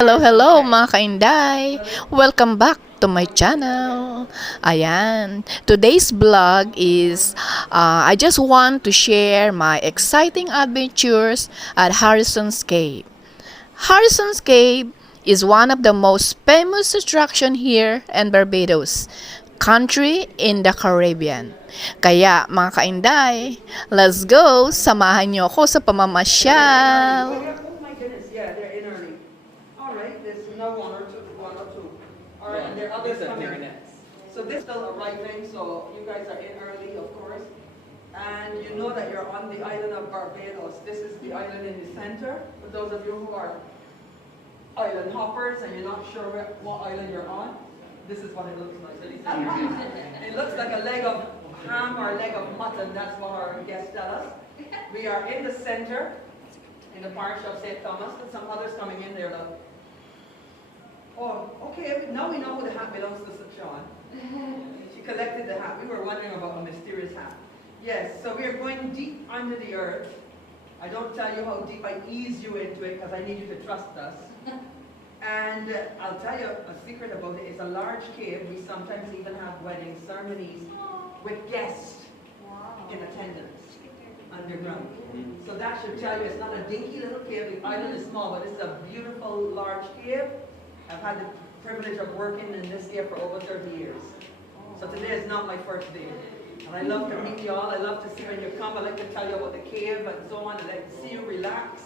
Hello, hello mga kainday! Welcome back to my channel. Ayan, today's vlog is I just want to share my exciting adventures at Harrison's Cave. Harrison's Cave is one of the most famous attraction here in Barbados, country in the Caribbean. Kaya mga kainday, let's go! Samahan niyo ako sa pamamasyal! Oh my goodness, yeah, they're in early. All right, there's no one or two. All right, and there are others coming. So this is still arriving, so you guys are in early, of course. And you know that you're on the island of Barbados. This is the island in the center. For those of you who are island hoppers and you're not sure what island you're on, this is what it looks like. It looks like a leg of ham or a leg of mutton. That's what our guests tell us. We are in the center, in the parish of St. Thomas, and some others coming in there. Like, oh, okay, now we know who the hat belongs to, Sean. She collected the hat. We were wondering about a mysterious hat. Yes, so we are going deep under the earth. I don't tell you how deep, I ease you into it because I need you to trust us. And I'll tell you a secret about it. It's a large cave. We sometimes even have wedding ceremonies with guests in attendance underground. So that should tell you it's not a dinky little cave. The island is small, but it's a beautiful large cave. I've had the privilege of working in this cave for over 30 years. So today is not my first day. And I love to meet you all. I love to see when you come. I like to tell you about the cave and so on. I like to see you relax.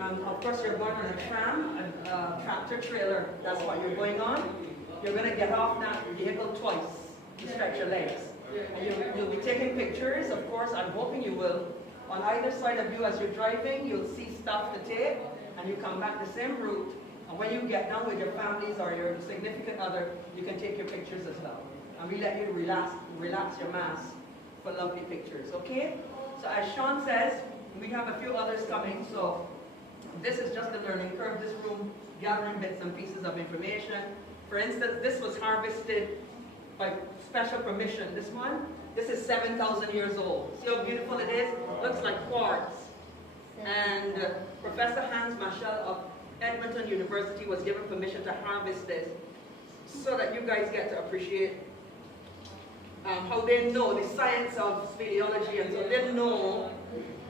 Of course, you're going on a tram, a tractor trailer. That's what you're going on. You're going to get off that vehicle twice to stretch your legs. And you'll be taking pictures, of course. I'm hoping you will. On either side of you as you're driving, you'll see stuff to take, and you come back the same route. And when you get down with your families or your significant other, you can take your pictures as well. And we let you relax your mask for lovely pictures, okay? So as Sean says, we have a few others coming, so this is just a learning curve. This room gathering bits and pieces of information. For instance, this was harvested by special permission. This is 7,000 years old. See how beautiful it is? Looks like quartz. And Professor Hans Marshall of Edmonton University was given permission to harvest this so that you guys get to appreciate how they know the science of speleology, and so they know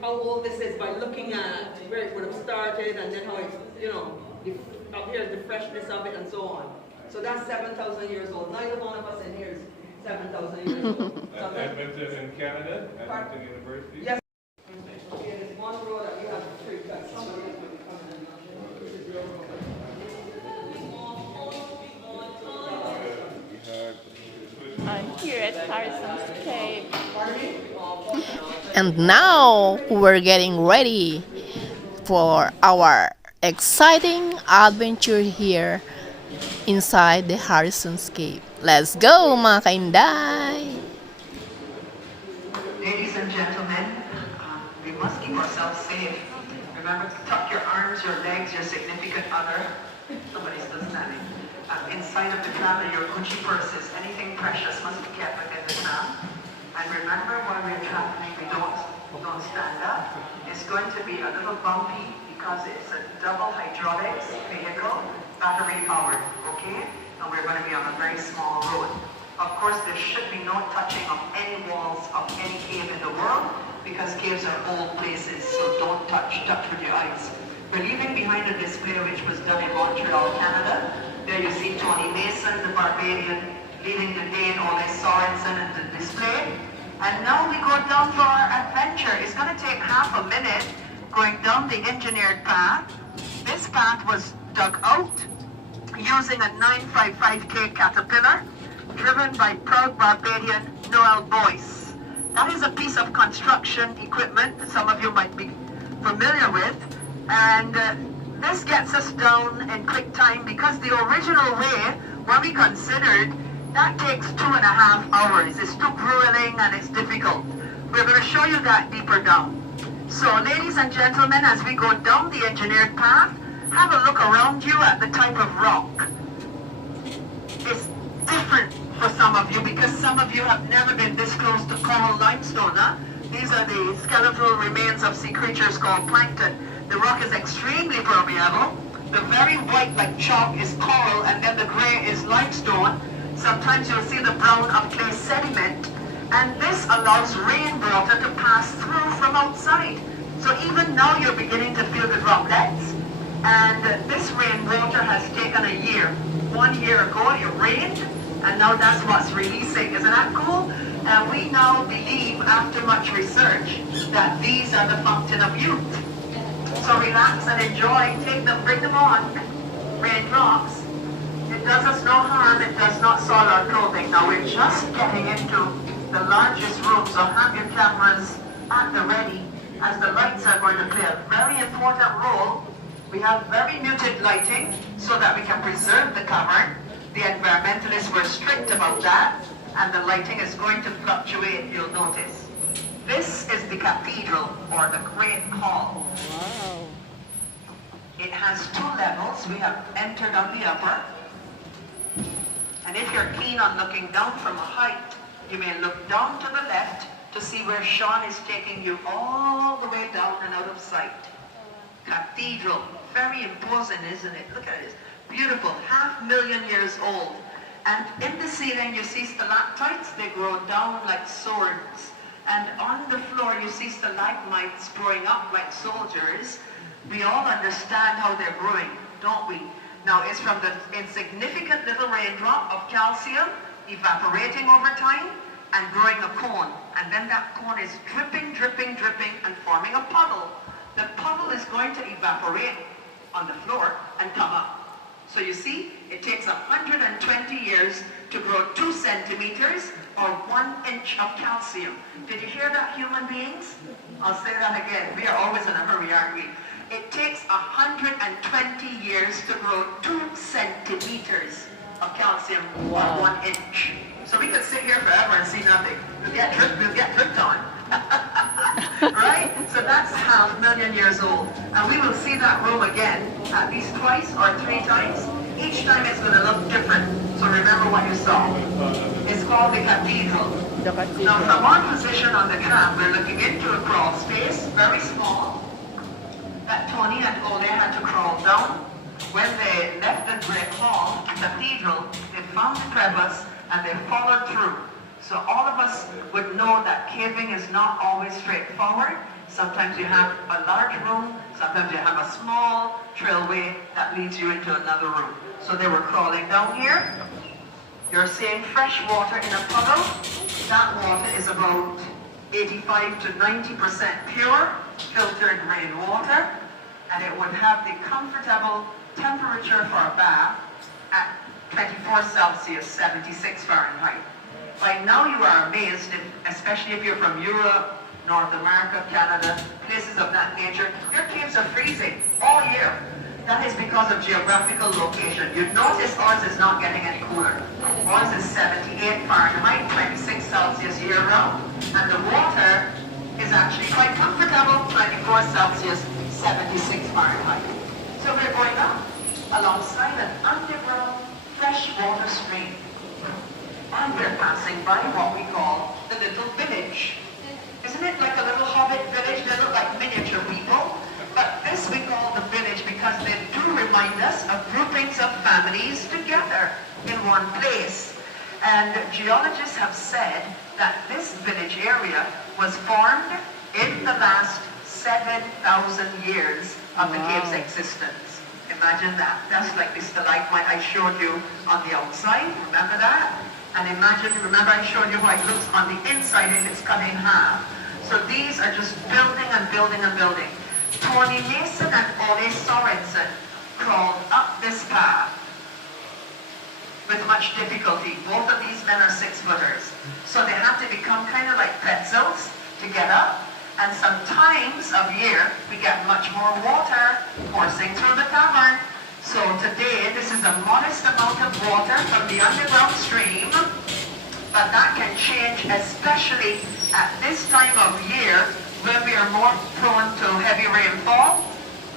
how old this is by looking at where it would have started and then how it's, up here is the freshness of it and so on. So that's 7,000 years old. Neither one of us in here is 7,000 years old. That's Edmonton in Canada, Edmonton University? Yes. There's one road that we have to take that somebody is going to come in and not sure. This is your road. I'm here at Harrison's Cave. Pardon me? And now we're getting ready for our exciting adventure here inside the Harrison's Cave. Let's go mga kainday! Ladies and gentlemen, we must keep ourselves safe. Remember to tuck your arms, your legs, your significant other. Somebody's still standing. Inside of the tram, and your Gucci purses, anything precious must be kept within the tram. And remember, while we're traveling, we don't stand up. It's going to be a little bumpy because it's a double hydraulics vehicle, battery powered, okay? And we're going to be on a very small road. Of course, there should be no touching of any walls of any cave in the world because caves are old places, so don't touch with your eyes. We're leaving behind a display which was done in Montreal, Canada. There you see Tony Mason, the Barbadian, leading the Dane Ole Sorensen in the display. And now we go down for our adventure. It's going to take half a minute going down the engineered path. This path was dug out using a 955K Caterpillar driven by proud Barbadian Noel Boyce. That is a piece of construction equipment that some of you might be familiar with. And this gets us down in quick time because the original way, when we considered, that takes 2.5 hours. It's too grueling and it's difficult. We're going to show you that deeper down. So ladies and gentlemen, as we go down the engineered path, have a look around you at the type of rock. It's different for some of you because some of you have never been this close to coral limestone. Huh? These are the skeletal remains of sea creatures called plankton. The rock is extremely permeable. The very white like chalk is coral, and then the gray is limestone. Sometimes you'll see the brown of clay sediment, and this allows rainwater to pass through from outside. So even now you're beginning to feel the droplets, and this rainwater has taken a year. 1 year ago it rained, and now that's what's releasing. Isn't that cool? And we now believe, after much research, that these are the fountain of youth. So relax and enjoy. Take them, bring them on. Raindrops. It does us no harm. It does not soil our clothing. Now we're just getting into the largest room, so have your cameras at the ready, as the lights are going to play a very important role. We have very muted lighting so that we can preserve the cavern. The environmentalists were strict about that, and the lighting is going to fluctuate, you'll notice. This is the cathedral, or the Great Hall. Wow. It has 2 levels. We have entered on the upper. And if you're keen on looking down from a height, you may look down to the left to see where Sean is taking you all the way down and out of sight. Cathedral, very imposing, isn't it? Look at it. Beautiful, 500,000 years old. And in the ceiling you see stalactites. They grow down like swords. And on the floor you see stalagmites growing up like soldiers. We all understand how they're growing, don't we? Now it's from the insignificant little raindrop of calcium evaporating over time and growing a cone. And then that cone is dripping, dripping, dripping and forming a puddle. The puddle is going to evaporate on the floor and come up. So you see, it takes 120 years to grow 2 centimeters or 1 inch of calcium. Did you hear that, human beings? I'll say that again. We are always in a hurry, aren't we? It takes 120 years to grow 2 centimeters of calcium or 1 inch. So we could sit here forever and see nothing. We'll get dripped on. Right? So that's 500,000 years old. And we will see that room again at least twice or 3 times. Each time it's going to look different. So remember what you saw. It's called the cathedral. Now from our position on the tram, we're looking into a crawl space, very small, that Tony and Ole had to crawl down. When they left the Great Hall, the cathedral, they found the crevice and they followed through. So all of us would know that caving is not always straightforward. Sometimes you have a large room, sometimes you have a small trailway that leads you into another room. So they were crawling down here. You're seeing fresh water in a puddle. That water is about 85 to 90% pure, filtered rainwater, and it would have the comfortable temperature for a bath at 24 Celsius, 76 Fahrenheit. By now you are amazed, especially if you're from Europe, North America, Canada, places of that nature, your caves are freezing all year. That is because of geographical location. You notice ours is not getting any cooler. Ours is 78 Fahrenheit, 26 Celsius year round, and the water is actually quite comfortable, 24 Celsius, 76 Fahrenheit. So we're going up alongside an underground freshwater stream. And we're passing by what we call the little village. Isn't it like a little hobbit village? They look like miniature people. But this we call the village because they do remind us of groupings of families together in one place. And geologists have said that this village area was formed in the last 7,000 years of the cave's existence. Imagine that. That's like the stalagmite I showed you on the outside. Remember that? And imagine, remember I showed you how it looks on the inside if it's cut in half. So these are just building and building and building. Tony Mason and Ole Sorensen crawled up this path with much difficulty. Both of these men are 6-footers. So they have to become kind of like pretzels to get up. And sometimes of year, we get much more water coursing through the cavern. So today, this is a modest amount of water from the underground stream, but that can change, especially at this time of year when we are more prone to heavy rainfall.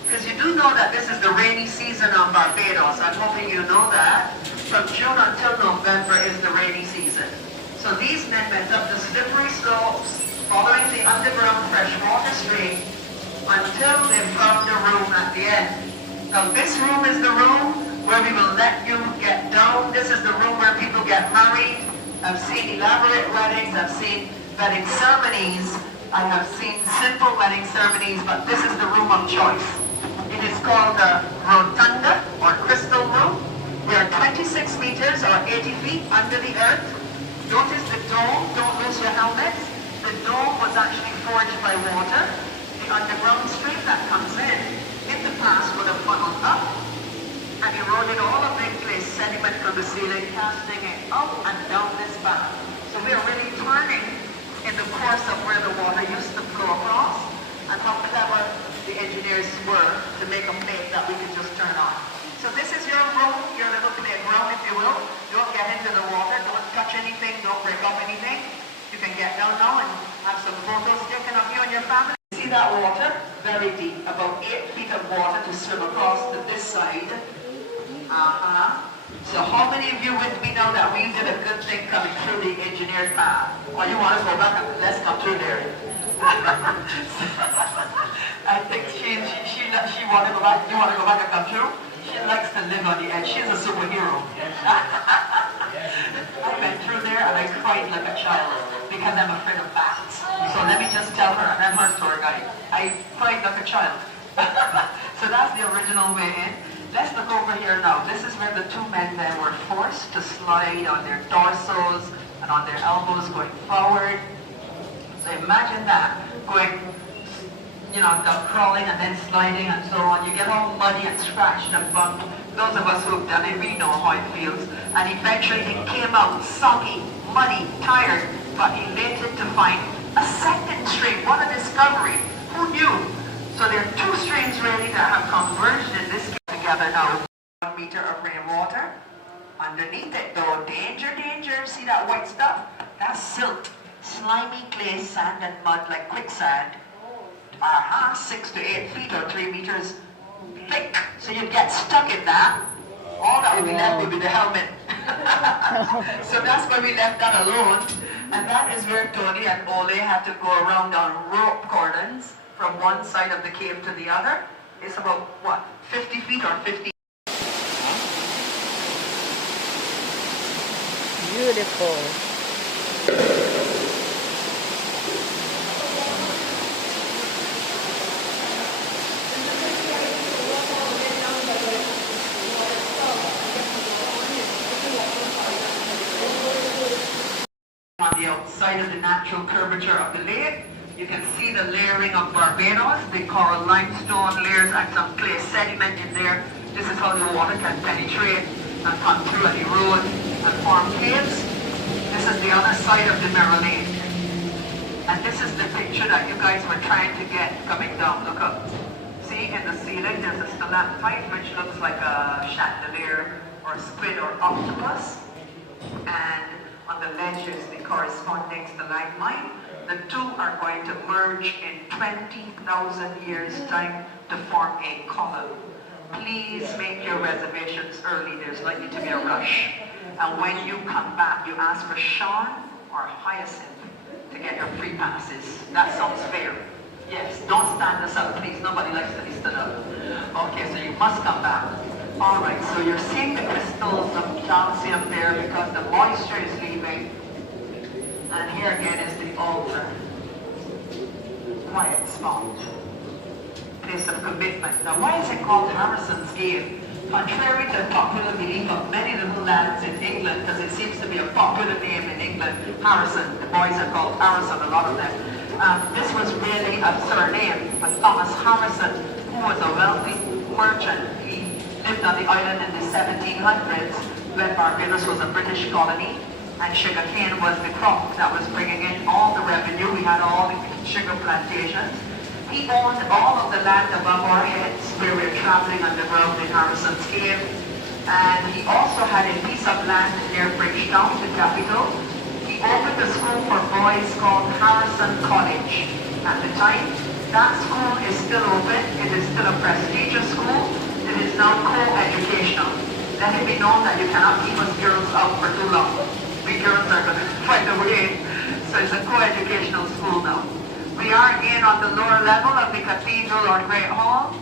Because you do know that this is the rainy season on Barbados. I'm hoping you know that. From June until November is the rainy season. So these men went up the slippery slopes, following the underground freshwater stream, until they found a room at the end. Now this room is the room where we will let you get down. This is the room where people get married. I've seen elaborate weddings. I've seen wedding ceremonies. I have seen simple wedding ceremonies, but this is the room of choice. It is called the Rotunda or Crystal Room. We are 26 meters or 80 feet under the earth. Notice the dome. Don't lose your helmets. The dome was actually forged by water. The underground stream that comes in the past would have funneled up and eroded all of the clay sediment from the ceiling, casting it up and down this path. So we are really turning in the course of where the water used to flow across, and how clever the engineers were to make a plate that we could just turn on. So this is your room, your little playground, if you will. Don't get into the water, don't touch anything, don't break up anything. You can get down now and have some photos taken of you and your family. See that water? Very deep, about 8 feet of water to swim across to this side. So how many of you with me know that we did a good thing coming through the engineered path? Or you want to go back and let's come through there. I think she want to go back. You want to go back and come through? She likes to live on the edge. She's a superhero. I went through there and I cried like a child because I'm afraid of bats. So let me just tell her, and I'm her tour guide. I cried like a child. So that's the original way in. Let's look over here now. This is where the two men then were forced to slide on their torsos and on their elbows going forward. So imagine that, going, you know, crawling and then sliding and so on. You get all muddy and scratched and bumped. Those of us who've done it, we know how it feels. And eventually it came out soggy, muddy, tired, but elated to find a second stream. What a discovery. Who knew? So there are two streams really that have converged in this case together now. 1 meter of rainwater. Underneath it though, danger, danger. See that white stuff? That's silt. Slimy clay, sand and mud like quicksand. 6 to 8 feet or 3 meters thick. So you'd get stuck in that. All that would be left would be the helmet. So that's why we left that alone. And that is where Tony and Ole had to go around on rope cordons from one side of the cave to the other. It's about, what, 50 feet or 50? Beautiful. On the outside of the natural curvature of the lake, you can see the layering of Barbados, the coral limestone layers and some clay sediment in there. This is how the water can penetrate and come through and erode and form caves. This is the other side of the mirror lake. And this is the picture that you guys were trying to get coming down. Look up. See, in the ceiling there's a stalactite which looks like a chandelier or a squid or octopus. And on the ledge is the corresponding stalagmite. The two are going to merge in 20,000 years' time to form a column. Please make your reservations early. There's likely to be a rush. And when you come back, you ask for Sean or Hyacinth to get your free passes. That sounds fair. Yes, don't stand us up, please. Nobody likes to be stood up. Okay, so you must come back. All right, so you're seeing the crystals of calcium there because the moisture is leaving. And here again is the altar. Quiet spot. Place of commitment. Now, why is it called Harrison's Gate? Contrary to popular belief of many little lads in England, because it seems to be a popular name in England, Harrison. The boys are called Harrison, a lot of them. This was really a surname, of Thomas Harrison, who was a wealthy merchant. He lived on the island in the 1700s when Barbados was a British colony, and sugarcane was the crop that was bringing in all the revenue. We had all the sugar plantations. He owned all of the land above our heads where we're traveling underground in Harrison's Cave. And he also had a piece of land near Bridgetown, the capital. He opened a school for boys called Harrison College. At the time, that school is still open. It is still a prestigious school. It is now co-educational. Let it be known that you cannot keep us girls out for too long. We girls are going to find a way. So it's a co-educational school now. We are in on the lower level of the cathedral or Great Hall.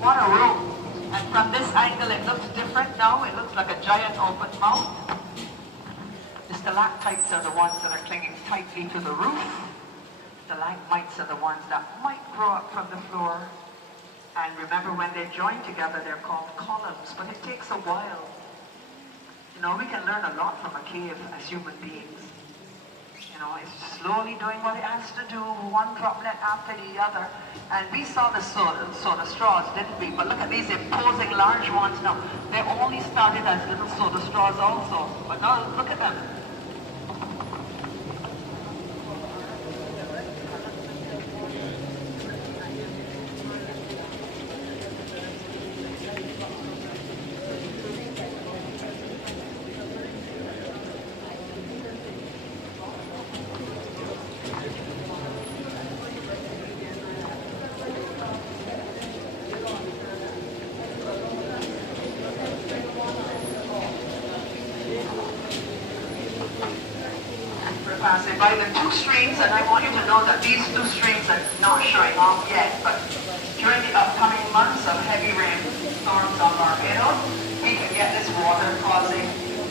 What a room. And from this angle, it looks different now. It looks like a giant open mouth. The stalactites are the ones that are clinging tightly to the roof. Stalagmites are the ones that might grow up from the floor. And remember, when they join together, they're called columns, but it takes a while. You know, we can learn a lot from a cave as human beings. You know, it's slowly doing what it has to do, one droplet after the other. And we saw the soda straws, didn't we? But look at these imposing large ones now. They only started as little soda straws also. But now look at them. Passing by the two streams, and I want you to know that these two streams are not showing off yet, but during the upcoming months of heavy rain storms on Barbados, we can get this water causing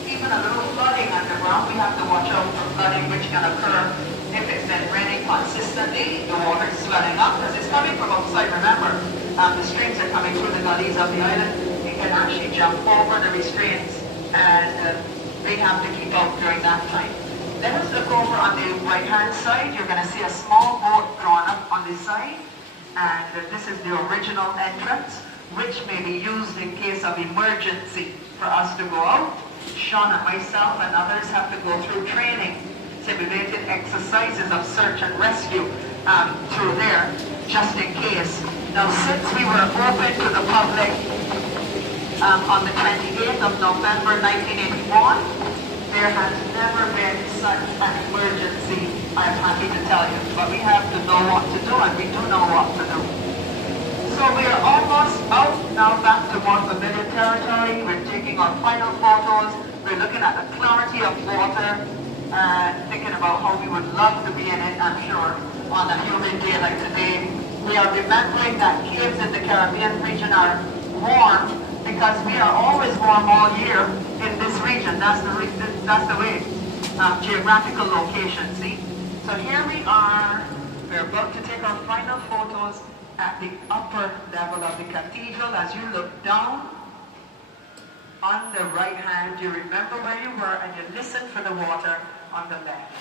even a little flooding underground. We have to watch out for flooding, which can occur if it's been raining consistently. The water is flooding up because it's coming from outside. Remember, the streams are coming through the gullies of the island. It can actually jump over the restraints, and we have to keep out during that time. Let us look over on the right-hand side. You're going to see a small boat drawn up on this side. And this is the original entrance, which may be used in case of emergency for us to go out. Sean and myself and others have to go through training, simulated exercises of search and rescue through there, just in case. Now, since we were open to the public on the 28th of November 1981, there has never been such an emergency, I'm happy to tell you. But we have to know what to do, and we do know what to do. So we are almost out now, back to more familiar territory. We're taking our final photos. We're looking at the clarity of water and thinking about how we would love to be in it, I'm sure, on a humid day like today. We are remembering that caves in the Caribbean region are warm, because we are always warm all year in this region. That's the way, geographical location, see? So here we are. We're about to take our final photos at the upper level of the cathedral. As you look down on the right hand, you remember where you were and you listen for the water on the left.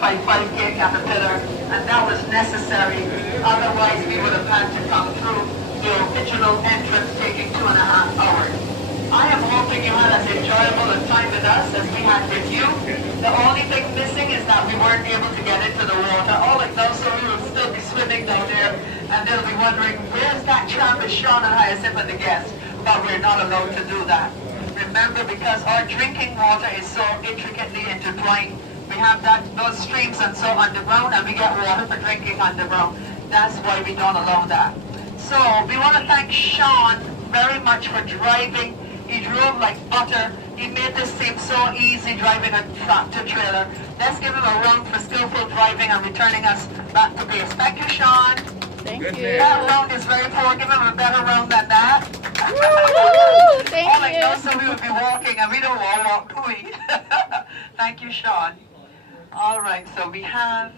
By 5K caterpillar, and that was necessary. Otherwise, we would have had to come through the original entrance, taking 2.5 hours. I am hoping you had as enjoyable a time with us as we had with you. The only thing missing is that we weren't able to get into the water. All it knows, so we will still be swimming down there, and they'll be wondering, where's that tramp with Sean and Hyacinth and the guests? But we're not allowed to do that. Remember, because our drinking water is so intricately intertwined, we have those streams and so underground, and we get water for drinking underground. That's why we don't allow that. So we want to thank Sean very much for driving. He drove like butter. He made this seem so easy, driving a tractor trailer. Let's give him a round for skillful driving and returning us back to base. Thank you, Sean. Thank Good you. man. That round is very poor. Give him a better round than that. Woo! Thank All I know, you. so we would be walking, and we don't want to walk, do we? Thank you, Sean. All right, so we have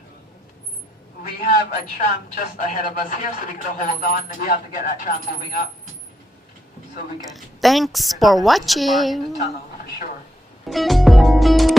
a tram just ahead of us here, so we could hold on. We have to get that tram moving up, so we can. Thanks for watching. Tunnel, for sure.